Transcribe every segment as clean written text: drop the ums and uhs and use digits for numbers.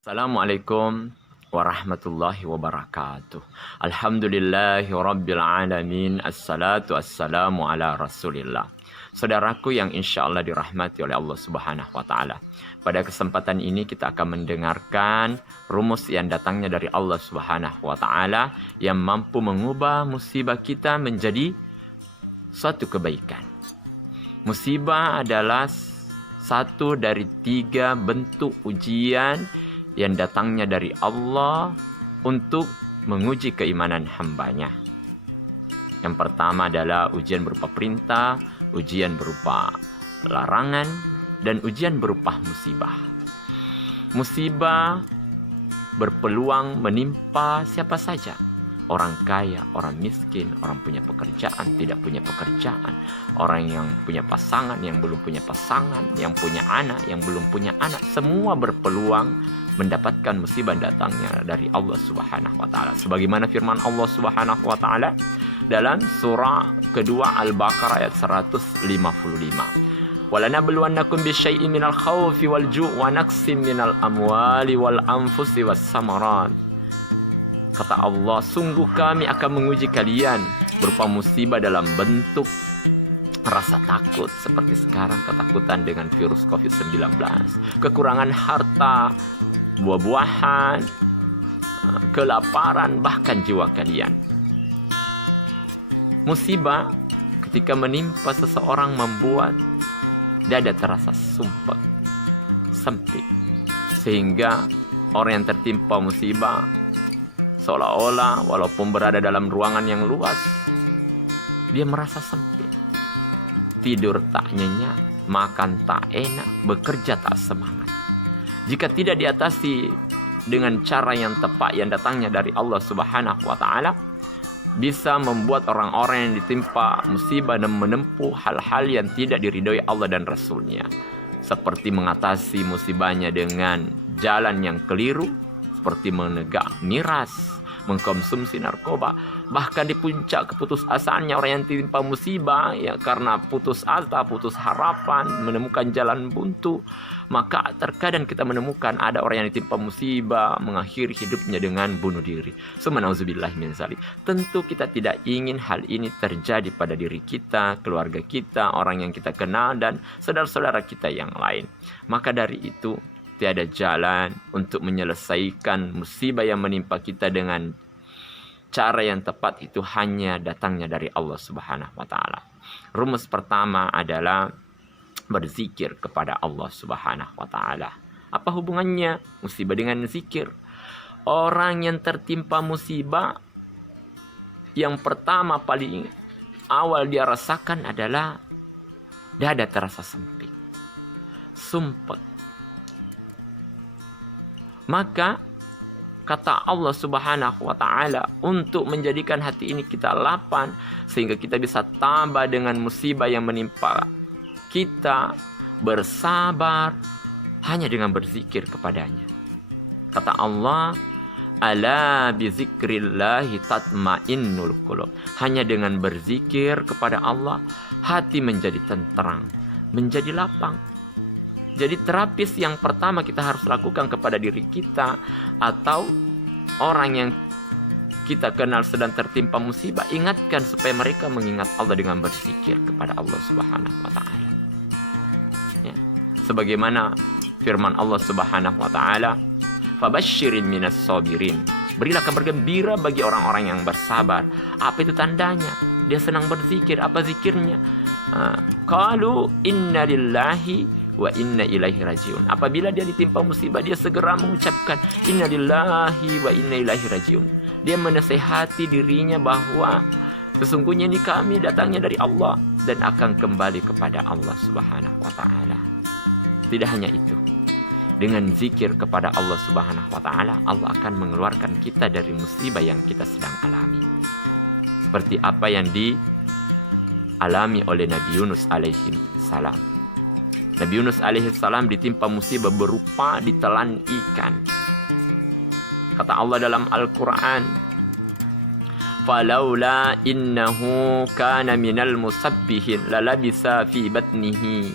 Assalamualaikum warahmatullahi wabarakatuh. Alhamdulillahi rabbil alamin. Assalatu wassalamu ala rasulillah. Saudaraku yang insya Allah dirahmati oleh Allah subhanahu wa ta'ala. Pada kesempatan ini kita akan mendengarkan rumus yang datangnya dari Allah subhanahu wa ta'ala yang mampu mengubah musibah kita menjadi suatu kebaikan. Musibah adalah satu dari 3 bentuk ujian yang datangnya dari Allah untuk menguji keimanan hambanya. Yang pertama adalah ujian berupa perintah, ujian berupa larangan, dan ujian berupa musibah. Musibah berpeluang menimpa siapa saja. Orang kaya, orang miskin, orang punya pekerjaan, tidak punya pekerjaan. Orang yang punya pasangan, yang belum punya pasangan, yang punya anak, yang belum punya anak. Semua berpeluang mendapatkan musibah datangnya dari Allah subhanahu wa ta'ala. Sebagaimana firman Allah subhanahu wa ta'ala dalam surah kedua Al-Baqarah ayat 155. وَلَنَبْلُوَنَّكُمْ بِشَيْءٍ مِنَ الْخَوْفِ وَالْجُوعِ وَنَقْصٍ مِنَ الْأَمْوَالِ وَالْأَنْفُسِ وَالثَّمَرَاتِ. Kata Allah, sungguh kami akan menguji kalian berupa musibah dalam bentuk rasa takut seperti sekarang, ketakutan dengan virus COVID-19, kekurangan harta, buah-buahan, kelaparan, bahkan jiwa kalian. Musibah ketika menimpa seseorang membuat dada terasa sumpek, sempit, sehingga orang yang tertimpa musibah seolah-olah walaupun berada dalam ruangan yang luas, dia merasa sempit. Tidur tak nyenyak, makan tak enak, bekerja tak semangat. Jika tidak diatasi dengan cara yang tepat yang datangnya dari Allah subhanahu wa ta'ala, bisa membuat orang-orang yang ditimpa musibah dan menempuh hal-hal yang tidak diridhoi Allah dan Rasulnya. Seperti mengatasi musibahnya dengan jalan yang keliru, seperti menegak miras, mengkonsumsi narkoba. Bahkan di puncak keputusasaannya orang yang ditimpa musibah, ya, karena putus asa, putus harapan, menemukan jalan buntu, maka terkadang kita menemukan ada orang yang ditimpa musibah mengakhiri hidupnya dengan bunuh diri. Subhanallah min zalik. Tentu kita tidak ingin hal ini terjadi pada diri kita, keluarga kita, orang yang kita kenal, dan saudara-saudara kita yang lain. Maka dari itu, tiada jalan untuk menyelesaikan musibah yang menimpa kita dengan cara yang tepat, itu hanya datangnya dari Allah subhanahu wa ta'ala. Rumus pertama adalah berzikir kepada Allah subhanahu wa ta'ala. Apa hubungannya musibah dengan zikir? Orang yang tertimpa musibah, yang pertama paling awal dia rasakan adalah dada terasa sempit, sumpek. Maka kata Allah subhanahu wa ta'ala, untuk menjadikan hati ini kita lapang sehingga kita bisa tabah dengan musibah yang menimpa kita, bersabar hanya dengan berzikir kepadanya. Kata Allah, ala bizikrillahi tatmainnul qulub. Hanya dengan berzikir kepada Allah, hati menjadi tenteram, menjadi lapang. Jadi terapis yang pertama kita harus lakukan kepada diri kita atau orang yang kita kenal sedang tertimpa musibah, ingatkan supaya mereka mengingat Allah dengan berzikir kepada Allah subhanahu wa ta'ala. Ya. Sebagaimana firman Allah subhanahu wa ta'ala, fabasyirin minas sabirin. Berilah kabar gembira bagi orang-orang yang bersabar. Apa itu tandanya? Dia senang berzikir. Apa zikirnya? Qalu inna lillahi wa inna ilaihi rajiun. Apabila dia ditimpa musibah, dia segera mengucapkan inna lillahi wa inna ilaihi rajiun. Dia menasehati dirinya bahwa sesungguhnya ini kami datangnya dari Allah dan akan kembali kepada Allah subhanahu wa ta'ala. Tidak hanya itu, dengan zikir kepada Allah subhanahu wa ta'ala, Allah akan mengeluarkan kita dari musibah yang kita sedang alami. Seperti apa yang dialami oleh Nabi Yunus alaihi salam. Nabi Yunus alaihissalam ditimpa musibah berupa ditelan ikan. Kata Allah dalam Al-Quran, falaula innahu kana minal musabbihin lalabisa fi batnihi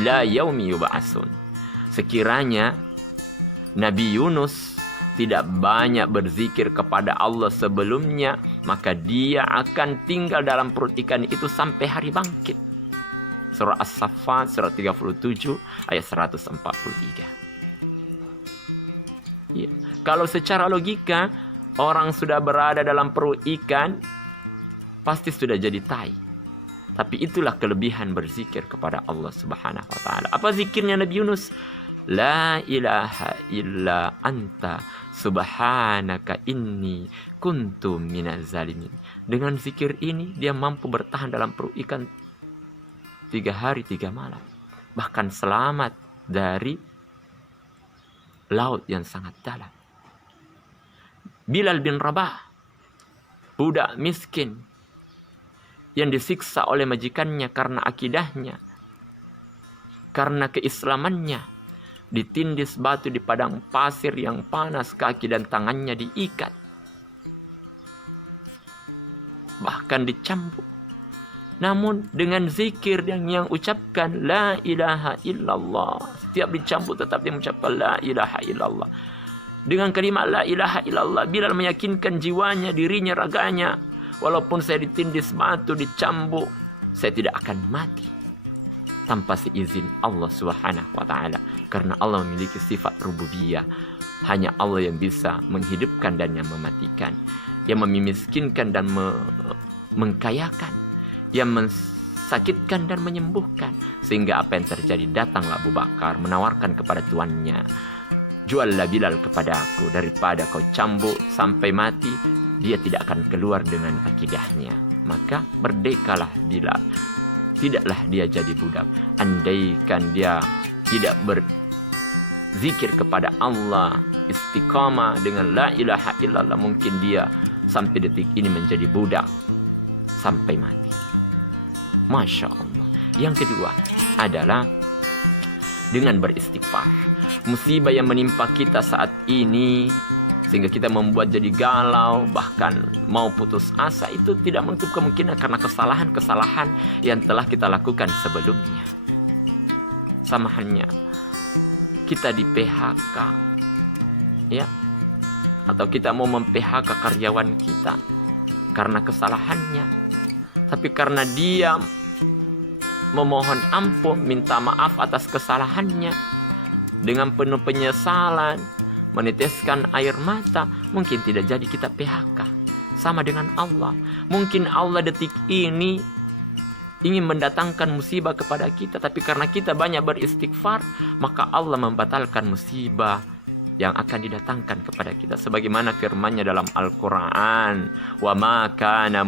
ila yaumi yub'atsun. Sekiranya Nabi Yunus tidak banyak berzikir kepada Allah sebelumnya, maka dia akan tinggal dalam perut ikan itu sampai hari bangkit. Surah As-Saffat, surah 37, ayat 143. Ya. Kalau secara logika, orang sudah berada dalam perut ikan, pasti sudah jadi tai. Tapi itulah kelebihan berzikir kepada Allah Subhanahu wa Ta'ala. Apa zikirnya Nabi Yunus? La ilaha illa anta subhanaka inni kuntu minaz zalimin. Dengan zikir ini dia mampu bertahan dalam perut ikan 3 hari 3 malam. Bahkan selamat dari laut yang sangat dalam. Bilal bin Rabah, budak miskin yang disiksa oleh majikannya karena akidahnya, karena keislamannya, ditindis batu di padang pasir yang panas, kaki dan tangannya diikat, bahkan dicambuk. Namun dengan zikir yang ucapkan la ilaha illallah, setiap dicambuk tetap dia mengucapkan la ilaha illallah. Dengan kalimat la ilaha illallah, Bilal meyakinkan jiwanya, dirinya, raganya, walaupun saya ditindis batu, dicambuk, saya tidak akan mati tanpa seizin Allah Subhanahu wa Ta'ala. Karena Allah memiliki sifat rububiyah. Hanya Allah yang bisa menghidupkan dan yang mematikan, yang memiskinkan dan mengkayakan, yang mensakitkan dan menyembuhkan. Sehingga apa yang terjadi, datanglah Abu Bakar menawarkan kepada tuannya, juallah Bilal kepada aku, daripada kau cambuk sampai mati, dia tidak akan keluar dengan akidahnya. Maka merdekalah Bilal, tidaklah dia jadi budak. Andaikan dia tidak berzikir kepada Allah, istiqamah dengan la ilaha illallah, mungkin dia sampai detik ini menjadi budak sampai mati. Masya Allah. Yang kedua adalah dengan beristighfar. Musibah yang menimpa kita saat ini sehingga kita membuat jadi galau, bahkan mau putus asa, itu tidak menutup kemungkinan karena kesalahan-kesalahan yang telah kita lakukan sebelumnya. Sama halnya kita di PHK, ya, atau kita mau mem-PHK karyawan kita karena kesalahannya, tapi karena dia memohon ampun, minta maaf atas kesalahannya dengan penuh penyesalan, meneteskan air mata, mungkin tidak jadi kita PHK. Sama dengan Allah, mungkin Allah detik ini ingin mendatangkan musibah kepada kita, tapi karena kita banyak beristighfar, maka Allah membatalkan musibah yang akan didatangkan kepada kita. Sebagaimana firman-Nya dalam Al-Quran, wa ma kana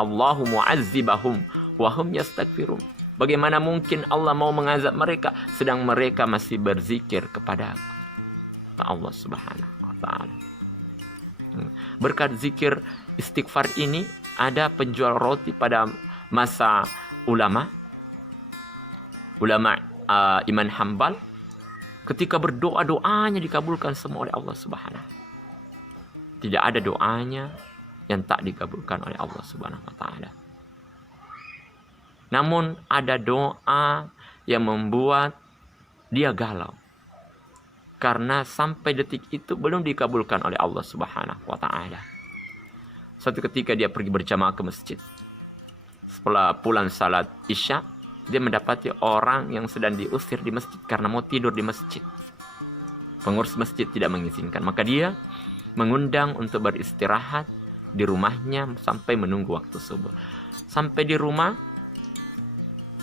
Allahu mu'azzibahum wa hum yastaghfirun. Bagaimana mungkin Allah mau mengazab mereka sedang mereka masih berzikir kepada Allah Subhanahu wa Ta'ala. Berkat zikir istighfar ini, ada penjual roti pada masa ulama Imam Hambal, ketika berdoa, doanya dikabulkan semua oleh Allah Subhanahu. Tidak ada doanya yang tak dikabulkan oleh Allah Subhanahu wa Ta'ala. Namun ada doa yang membuat dia galau, karena sampai detik itu belum dikabulkan oleh Allah Subhanahu wa Ta'ala. Suatu ketika dia pergi berjamaah ke masjid. Setelah pulang salat Isya, dia mendapati orang yang sedang diusir di masjid karena mau tidur di masjid. Pengurus masjid tidak mengizinkan, maka dia mengundang untuk beristirahat di rumahnya sampai menunggu waktu subuh. Sampai di rumah,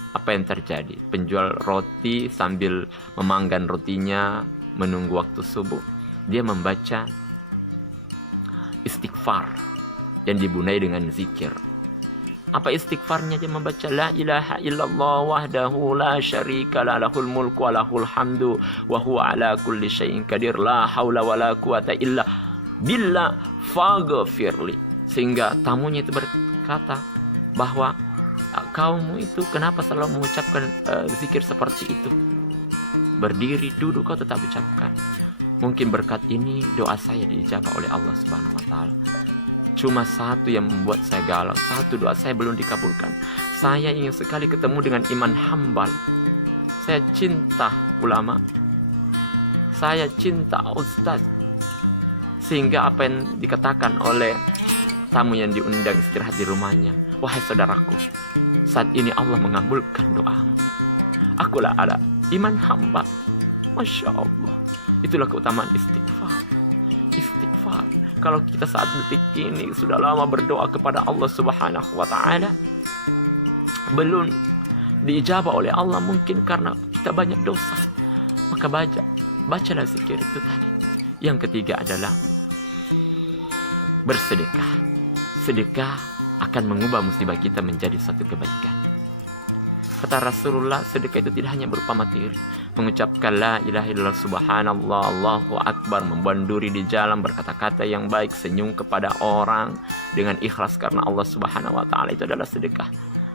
apa yang terjadi? Penjual roti sambil memanggang rotinya, menunggu waktu subuh, dia membaca istighfar yang dibunai dengan zikir. Apa istighfarnya? Dia membaca la ilaha illallah wahdahu la syarika la lahul mulku wa lahul hamdu wa huwa ala kulli syai'in qadir la haula wa la quwata illa billah faghfirli. Sehingga tamunya itu berkata bahwa kamu itu kenapa selalu mengucapkan zikir seperti itu? Berdiri, duduk, kau tetap ucapkan. Mungkin berkat ini doa saya diijabah oleh Allah Subhanahu wa Ta'ala. Cuma satu yang membuat saya galau, satu doa saya belum dikabulkan. Saya ingin sekali ketemu dengan Imam Hambal. Saya cinta ulama. saya cinta Ustaz. Sehingga apa yang dikatakan oleh tamu yang diundang istirahat di rumahnya, wahai saudaraku, saat ini Allah mengabulkan doamu. Akulah ada iman hamba. Masya Allah. Itulah keutamaan istighfar. Istighfar. Kalau kita saat detik ini sudah lama berdoa kepada Allah Subhanahu wa Ta'ala, belum diijabah oleh Allah, mungkin karena kita banyak dosa, maka bacalah zikir itu tadi. Yang ketiga adalah bersedekah. Sedekah akan mengubah musibah kita menjadi satu kebaikan. Kata Rasulullah, sedekah itu tidak hanya berupa materi, mengucapkan la ilaha illallah subhanallah Allahu akbar, membanduri di jalan, berkata-kata yang baik, senyum kepada orang dengan ikhlas karena Allah Subhanahu wa Ta'ala, itu adalah sedekah.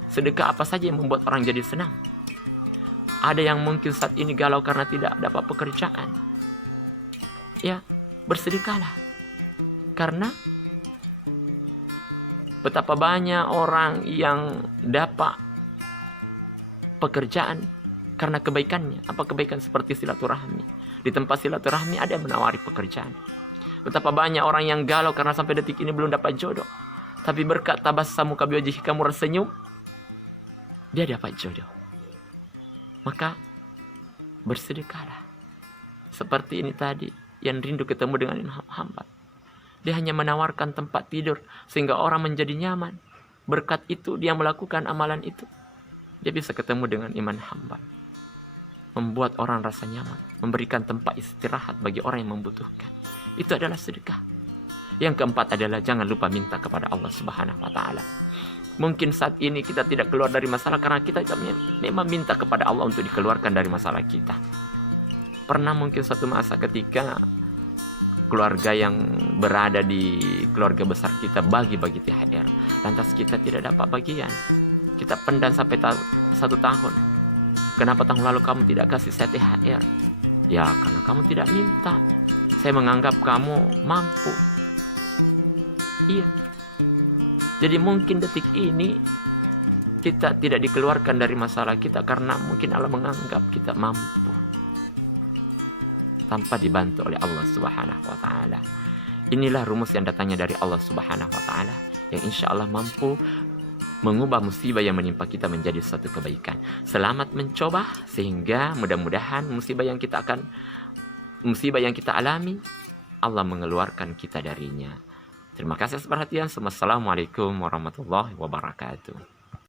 Sedekah apa saja yang membuat orang jadi senang. Ada yang mungkin saat ini galau karena tidak dapat pekerjaan, ya, bersedekahlah. Karena betapa banyak orang yang dapat pekerjaan karena kebaikannya. Apa kebaikan? Seperti silaturahmi. Di tempat silaturahmi ada yang menawari pekerjaan. Betapa banyak orang yang galau karena sampai detik ini belum dapat jodoh, tapi berkat tabassamu ka biwajhi, kamu tersenyum, dia dapat jodoh. Maka bersedekahlah. Seperti ini tadi, yang rindu ketemu dengan hamba, dia hanya menawarkan tempat tidur sehingga orang menjadi nyaman. Berkat itu dia melakukan amalan itu, dia bisa ketemu dengan iman hamba, membuat orang rasa nyaman, memberikan tempat istirahat bagi orang yang membutuhkan. Itu adalah sedekah. Yang keempat adalah jangan lupa minta kepada Allah Subhanahu wa Ta'ala. Mungkin saat ini kita tidak keluar dari masalah karena kita memang minta kepada Allah untuk dikeluarkan dari masalah kita. Pernah mungkin suatu masa ketika keluarga yang berada di keluarga besar kita bagi-bagi THR, lantas kita tidak dapat bagian. Kita pendam sampai 1 tahun. Kenapa tahun lalu kamu tidak kasih saya THR? Ya, karena kamu tidak minta. Saya menganggap kamu mampu. Iya. Jadi mungkin detik ini kita tidak dikeluarkan dari masalah kita karena mungkin Allah menganggap kita mampu, tanpa dibantu oleh Allah Subhanahu wa Ta'ala. Inilah rumus yang datangnya dari Allah Subhanahu wa Ta'ala, yang insya Allah mampu mengubah musibah yang menimpa kita menjadi suatu kebaikan. Selamat mencoba, sehingga mudah-mudahan musibah yang kita alami, Allah mengeluarkan kita darinya. Terima kasih atas perhatian. Assalamualaikum warahmatullahi wabarakatuh.